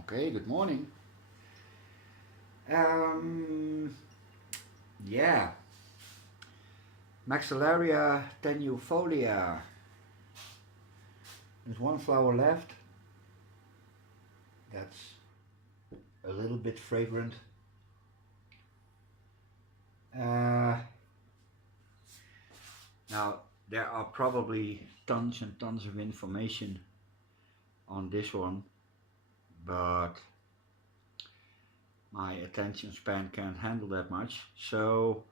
Okay, good morning. Um, yeah, Maxillaria tenuifolia. There's one flower left that's a little bit fragrant. Uh, Now, there are probably tons and tons of information on this one, but my attention span can't handle that much. So,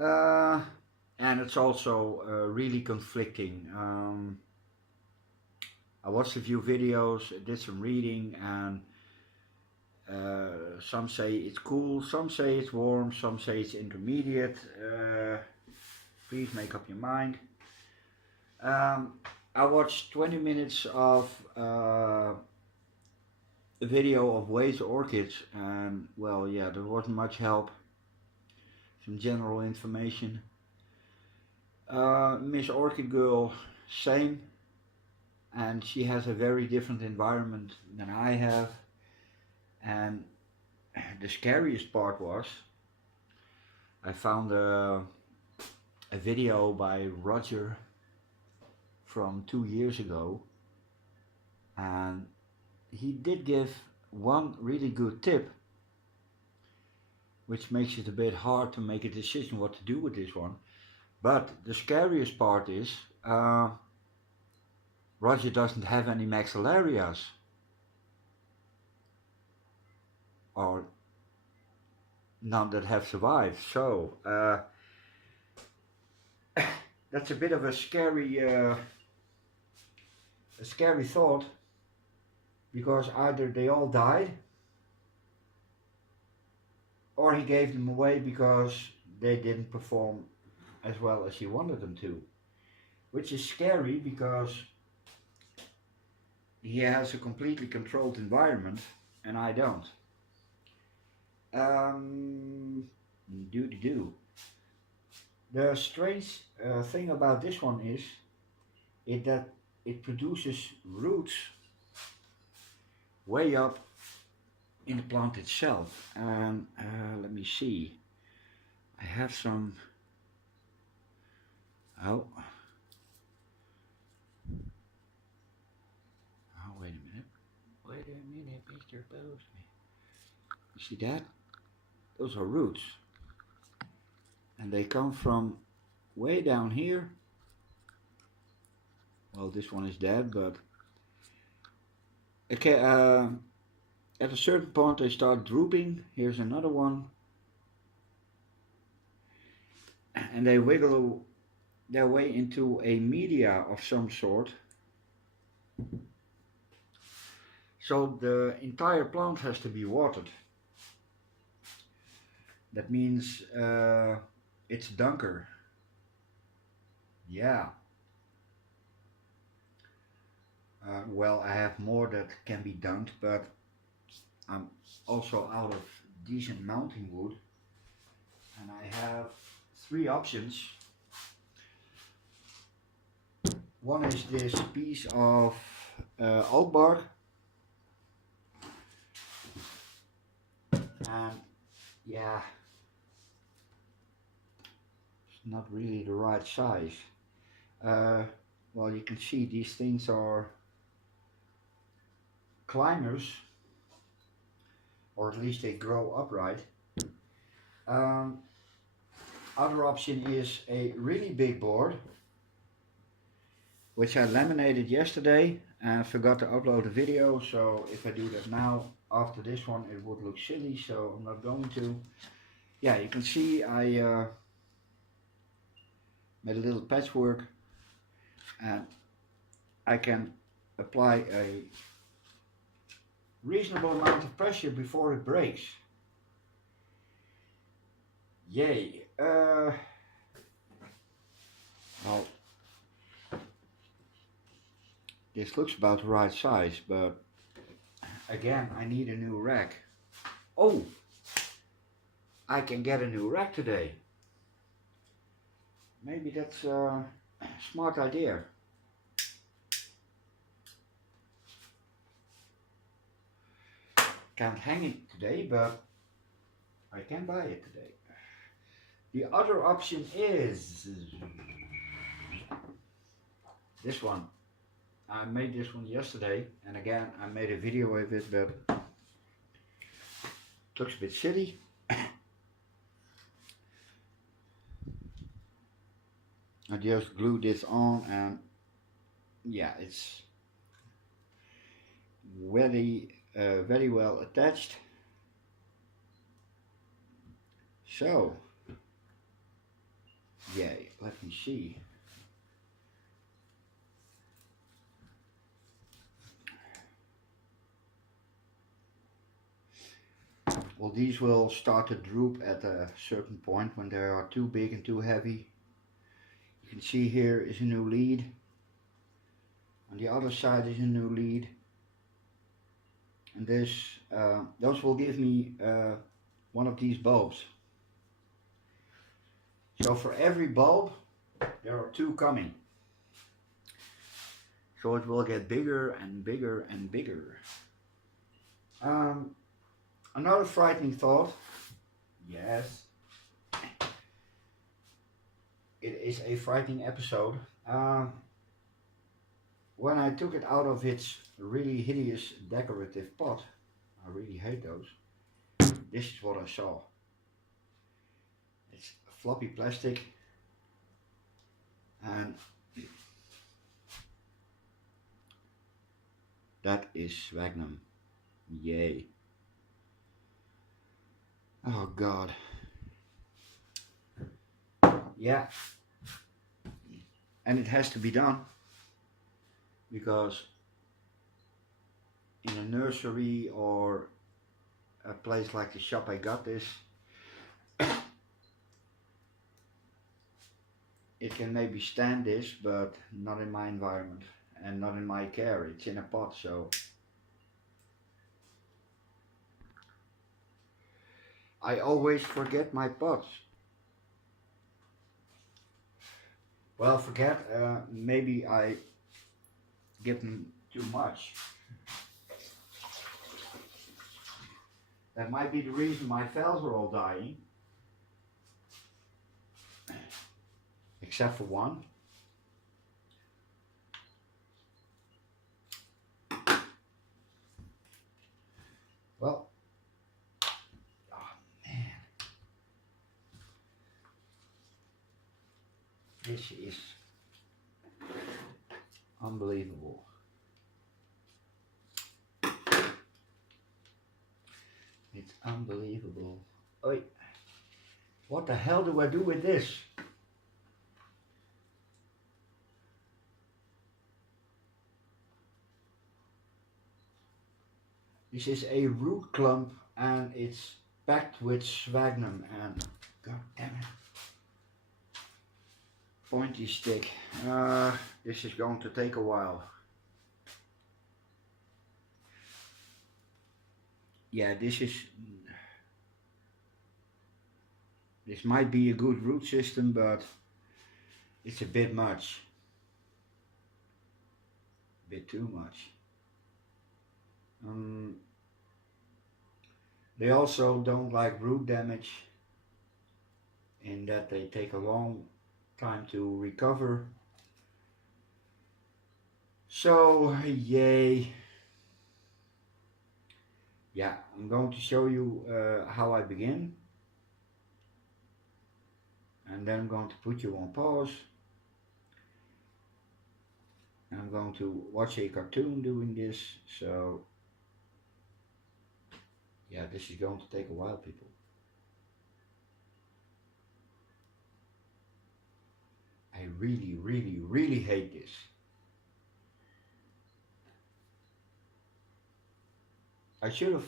uh, and it's also really conflicting. I watched a few videos, did some reading, and some say it's cool, some say it's warm, some say it's intermediate. Please make up your mind. I watched 20 minutes of a video of Wade's orchids, and well, yeah, there wasn't much help. Some general information. Miss Orchid Girl, same, and she has a very different environment than I have. And the scariest part was I found a video by Roger from 2 years ago, and he did give one really good tip, which makes it a bit hard to make a decision what to do with this one. But the scariest part is Roger doesn't have any Maxillarias, or none that have survived. So that's a bit of a scary thought, because either they all died or he gave them away because they didn't perform as well as he wanted them to, which is scary because he has a completely controlled environment and I don't. Do. The strange thing about this one is that it produces roots way up in the plant itself. And let me see. I have some. Oh, wait a minute. Wait a minute, Mr. Postman. You see that? Those are roots. And they come from way down here. Well, this one is dead, but okay, at a certain point they start drooping. Here's another one. And they wiggle their way into a media of some sort. So the entire plant has to be watered. That means it's dunker. Yeah. Well, I have more that can be dunked, but I'm also out of decent mounting wood. And I have three options. One is this piece of oak bark. And yeah, it's not really the right size. Well, you can see these things are climbers, or at least they grow upright. Other option is a really big board, which I laminated yesterday and forgot to upload a video, so if I do that now after this one it would look silly, so I'm not going to. Yeah, you can see I made a little patchwork, and I can apply a reasonable amount of pressure before it breaks. Yay. Well, this looks about the right size, but again, I need a new rack. Oh, I can get a new rack today. Maybe that's a smart idea. Can't hang it today, but I can buy it today. The other option is this one. I made this one yesterday, and again I made a video of it, but it looks a bit shitty. I just glued this on, and yeah, it's very well attached. So, yay, let me see. Well, these will start to droop at a certain point when they are too big and too heavy. You can see here is a new lead. On the other side is a new lead. And those will give me one of these bulbs. So for every bulb, there are two coming. So it will get bigger and bigger and bigger. Another frightening thought. Yes. It is a frightening episode. When I took it out of its really hideous decorative pot, I really hate those, this is what I saw. It's floppy plastic, and that is sphagnum. Yay. Oh God. Yeah. And it has to be done, because in a nursery or a place like the shop I got this, it can maybe stand this, but not in my environment and not in my care. It's in a pot, so I always forget my pots. Well, forget, maybe I give them too much. That might be the reason my valves are all dying. Except for one. Well, oh man. This is unbelievable. It's unbelievable. Oi. What the hell do I do with this? This is a root clump and it's packed with sphagnum, and god damn it. Pointy stick. This is going to take a while. Yeah, this might be a good root system, but it's a bit much. A bit too much. They also don't like root damage, in that they take a long time to recover. So, yay. Yeah, I'm going to show you how I begin. And then I'm going to put you on pause. And I'm going to watch a cartoon doing this. So, yeah, this is going to take a while, people. I really, really, really hate this. I should have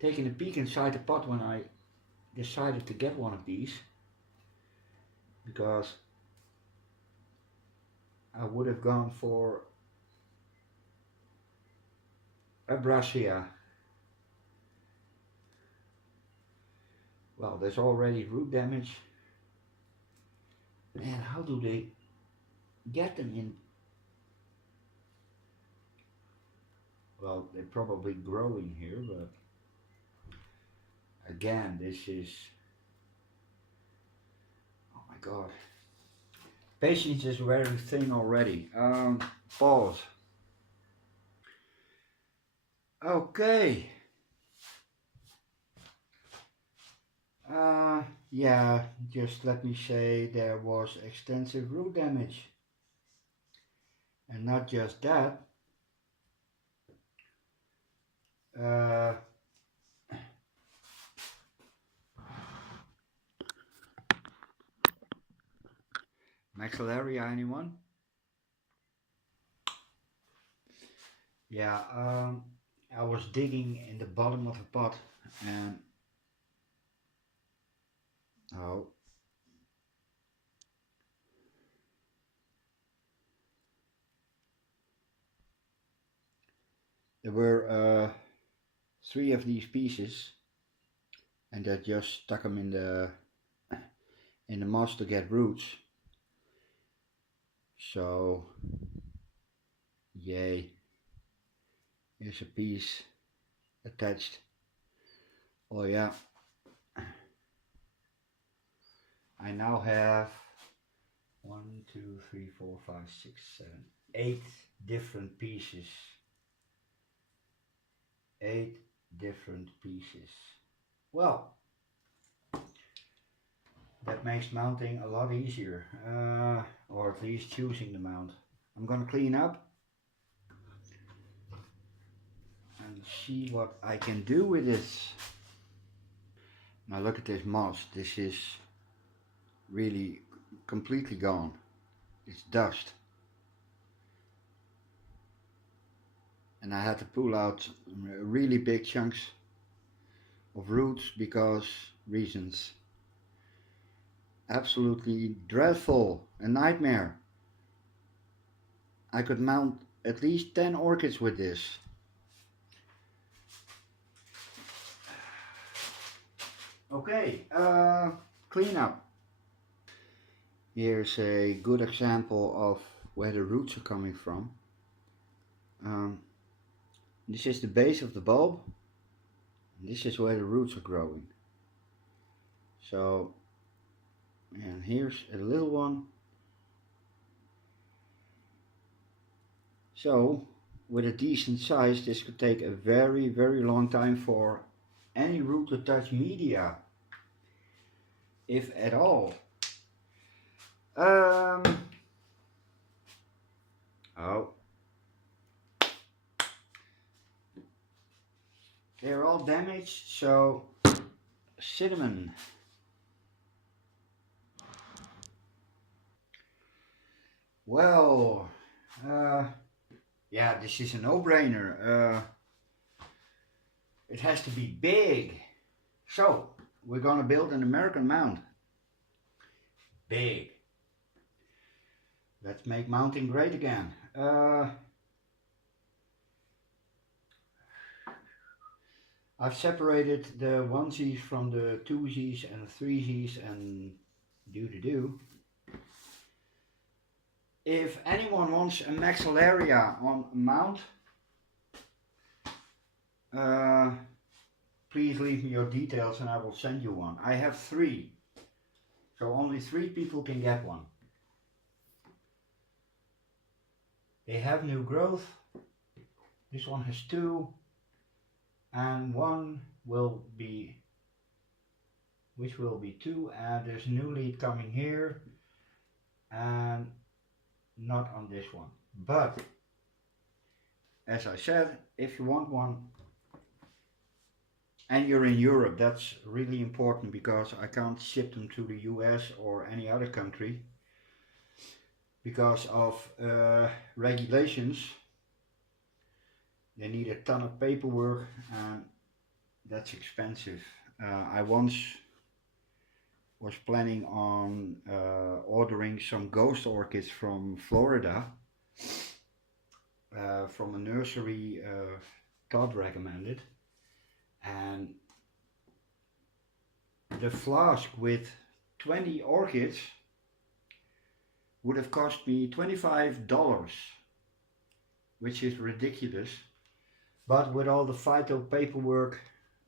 taken a peek inside the pot when I decided to get one of these, because I would have gone for a brassica. Well, there's already root damage. Man, how do they get them in? Well, they're probably growing here, but again, this is, oh my god. Patience is wearing thin already. Pause. Okay. Yeah, just let me say there was extensive root damage. And not just that, uh, Maxillaria, anyone? Yeah, I was digging in the bottom of the pot and oh, there were three of these pieces, and I just stuck them in the moss to get roots. So, yay! Here's a piece attached. Oh yeah, I now have 1, 2, 3, 4, 5, 6, 7, 8 different pieces. 8 different pieces. Well, that makes mounting a lot easier, or at least choosing the mount. I'm gonna clean up and see what I can do with this. Now look at this moss. This is really completely gone. It's dust. And I had to pull out really big chunks of roots because reasons. Absolutely dreadful, a nightmare. I could mount at least 10 orchids with this. Okay, clean up. Here's a good example of where the roots are coming from. This is the base of the bulb. This is where the roots are growing. So, and here's a little one. So, with a decent size, this could take a very, very long time for any root to touch media, if at all. Oh, they're all damaged, so cinnamon. Well, yeah, this is a no-brainer. It has to be big. So, we're gonna build an American mound. Big. Let's make mounting great again. I've separated the onesies from the twosies and the threesies and do. If anyone wants a Maxillaria on a mount, please leave me your details and I will send you one. I have 3, so only 3 people can get one. They have new growth. This one has 2, and one will be, which will be 2, and there's a new lead coming here, and not on this one. But as I said, if you want one and you're in Europe, that's really important because I can't ship them to the US or any other country because of regulations. They need a ton of paperwork and that's expensive. I once was planning on ordering some ghost orchids from Florida from a nursery Todd recommended, and the flask with 20 orchids would have cost me $25, which is ridiculous. But with all the phyto paperwork,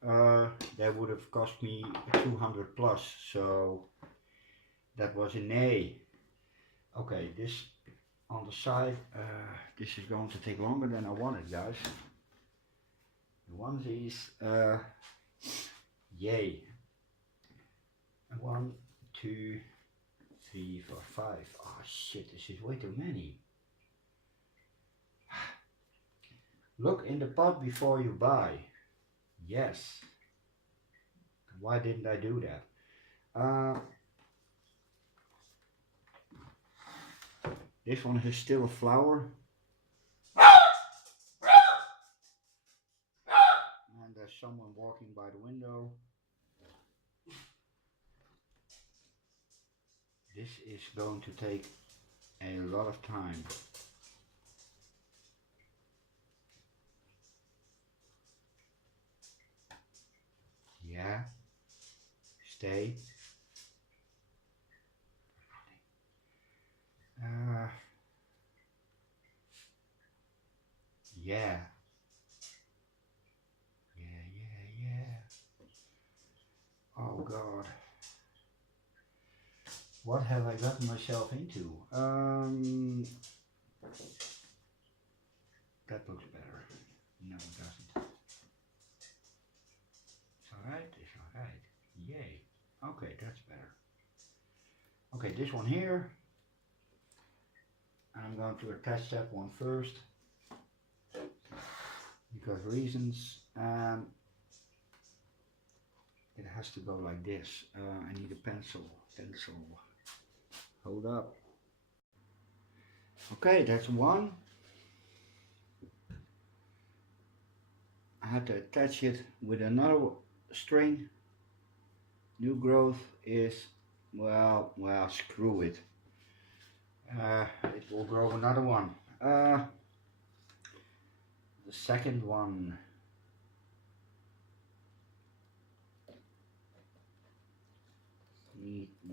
that would have cost me 200 plus, so that was a nay. Okay, this on the side, this is going to take longer than I wanted, guys. The onesies, yay. 1, 2, 3, 4, 5. Oh shit, this is way too many. Look in the pot before you buy. Yes. Why didn't I do that? This one is still a flower. And there's someone walking by the window. This is going to take a lot of time. Yeah. Stay. Yeah. Yeah. Oh God. What have I gotten myself into? That looks better. No, it doesn't. It's alright, it's alright. Yay. Okay, that's better. Okay, this one here. I'm going to attach that one first. Because reasons. It has to go like this. I need a pencil. Hold up. Okay, that's one. I had to attach it with another string. New growth is, well, screw it. It will grow another one. The second one.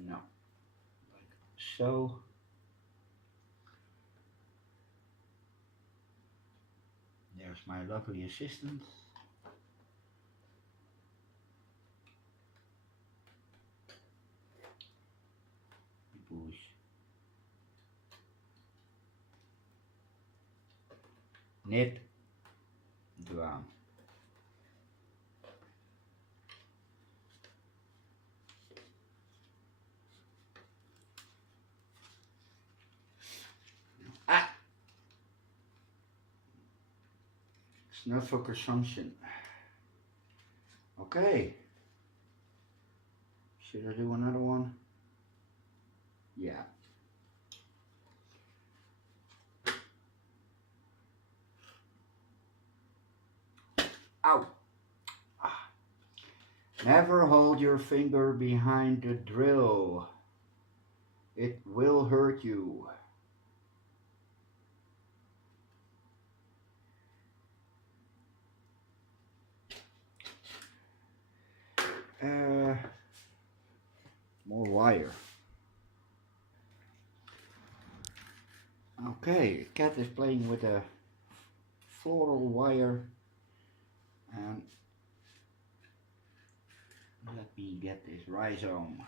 No. Like so. There's my lovely assistant. Push. Knit. Drum. Ah! It's not for consumption. Okay. Should I do another one? Yeah. Ow! Ah. Never hold your finger behind the drill. It will hurt you. More wire. Okay, cat is playing with a floral wire, and let me get this rhizome.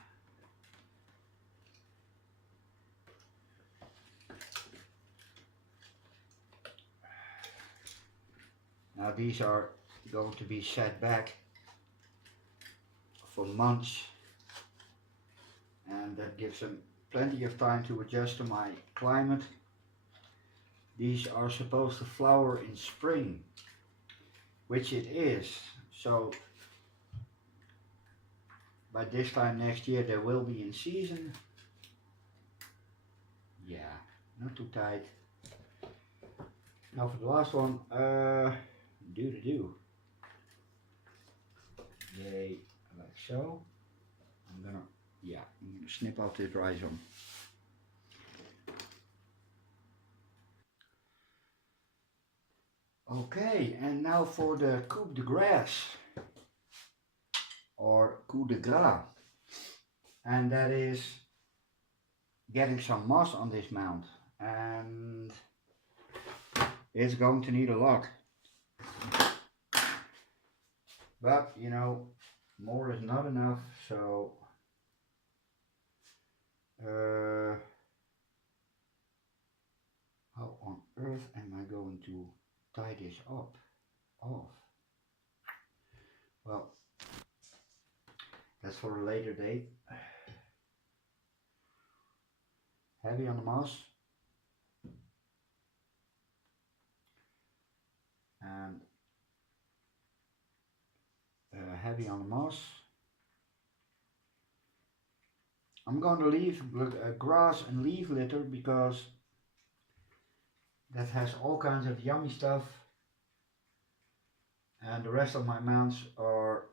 Now these are going to be set back for months, and that gives them plenty of time to adjust to my climate. These are supposed to flower in spring, which it is, so by this time next year they will be in season. Yeah, not too tight. Now for the last one, do. They like so. I'm gonna snip out this rhizome. Okay, and now for the coup de grace, or coup de grace, and that is getting some moss on this mount, and it's going to need a lot. But you know, more is not enough, so how on earth am I going to tie this up off? Well, that's for a later date. Heavy on the mouse and heavy on the mouse. I'm going to leave grass and leaf litter because that has all kinds of yummy stuff, and the rest of my mounts are,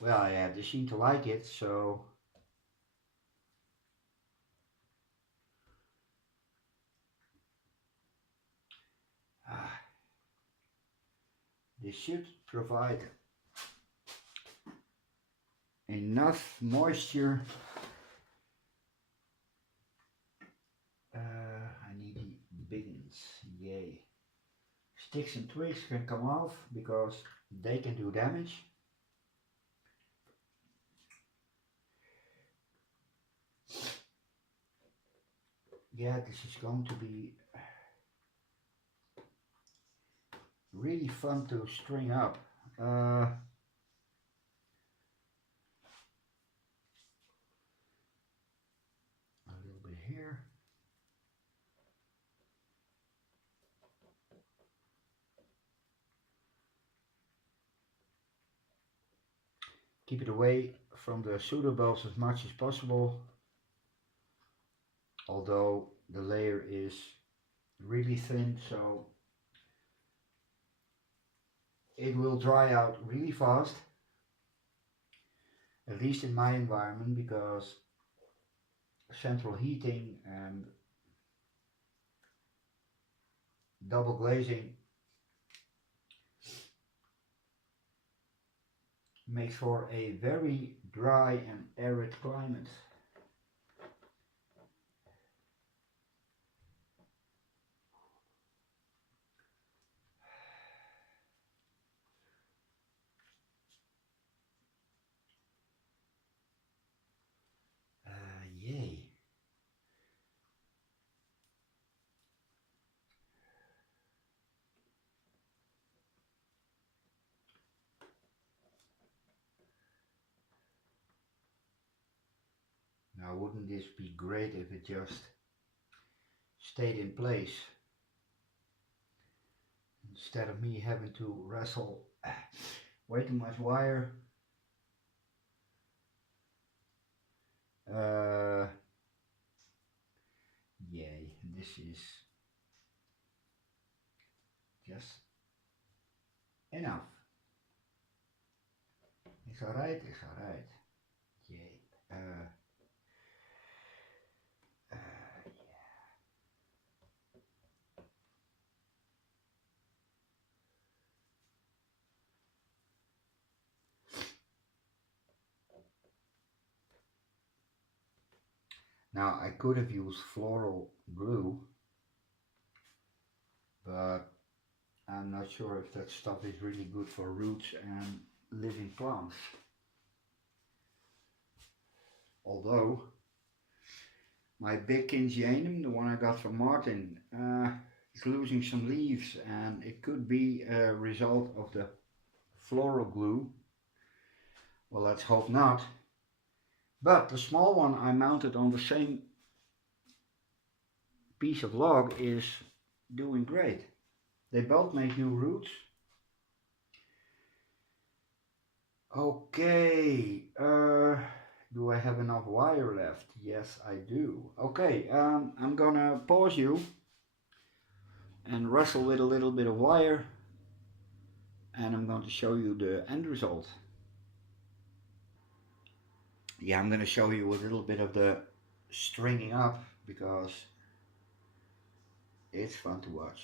well, yeah, they seem to like it, so this should provide enough moisture. I need the big ones, yay. Sticks and twigs can come off because they can do damage. Yeah, this is going to be really fun to string up. A little bit here. Keep it away from the pseudo bells as much as possible, although the layer is really thin, so it will dry out really fast, at least in my environment, because central heating and double glazing makes for a very dry and arid climate. Yay. Now wouldn't this be great if it just stayed in place instead of me having to wrestle way too much wire. Yay, this is just enough. Is alright, is alright. Yay. Yeah. Now I could have used floral glue, but I'm not sure if that stuff is really good for roots and living plants. Although my big Kingianum, the one I got from Martin, is losing some leaves, and it could be a result of the floral glue. Well, let's hope not. But the small one I mounted on the same piece of log is doing great. They both make new roots. Okay, do I have enough wire left? Yes, I do. Okay, I'm gonna pause you and wrestle with a little bit of wire, and I'm going to show you the end result. Yeah, I'm gonna show you a little bit of the stringing up because it's fun to watch.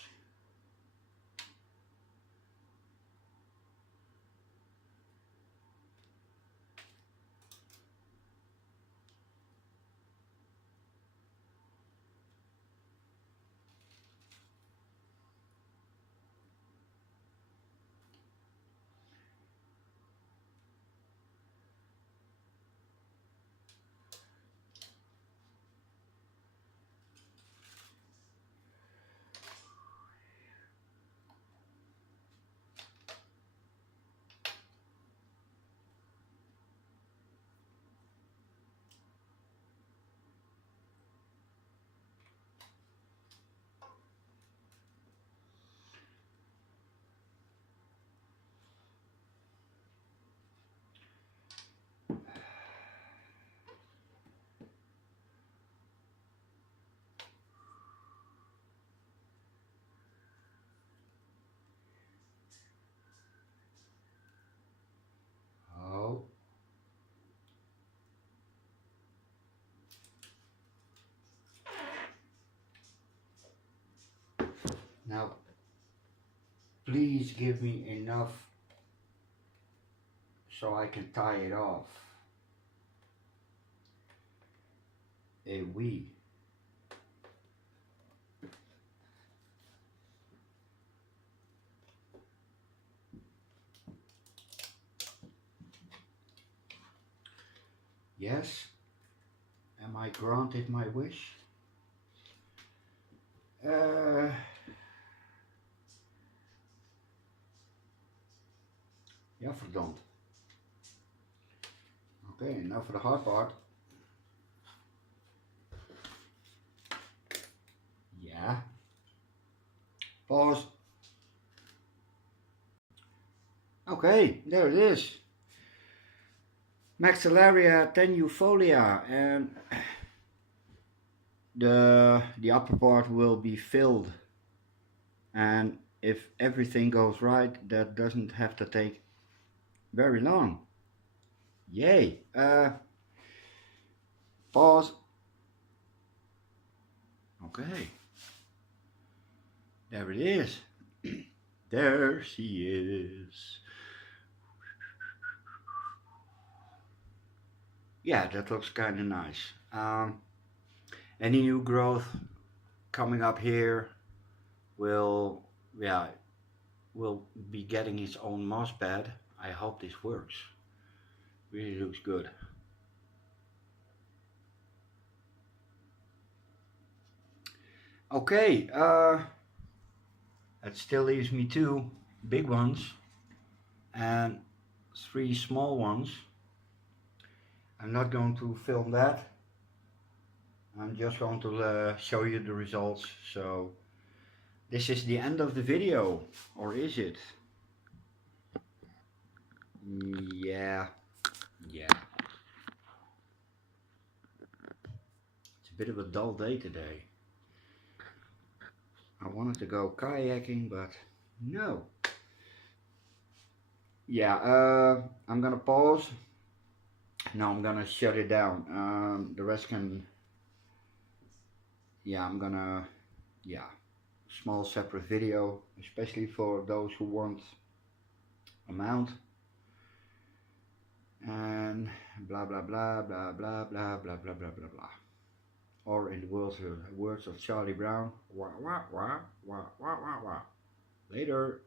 Now, please give me enough so I can tie it off. A wee. Yes. Am I granted my wish? Ja, verdomd. Okay, now for the hard part. Yeah. Pause. Okay, there it is. Maxillaria tenuifolia, and the upper part will be filled, and if everything goes right, that doesn't have to take very long. Yay. Pause. Okay, there it is. There she is. Yeah, that looks kind of nice. Any new growth coming up here will be getting its own moss bed. I hope this works. Really looks good. Okay, that still leaves me 2 big ones and 3 small ones. I'm not going to film that. I'm just going to show you the results. So this is the end of the video, or is it? Yeah. It's a bit of a dull day today. I wanted to go kayaking, but no. Yeah, I'm gonna pause. No, I'm gonna shut it down. The rest can, I'm gonna, small separate video, especially for those who want a mount. And blah blah blah blah blah blah blah blah blah blah blah. Or in the words of Charlie Brown, wah wah wah wah wah wah wah. Later.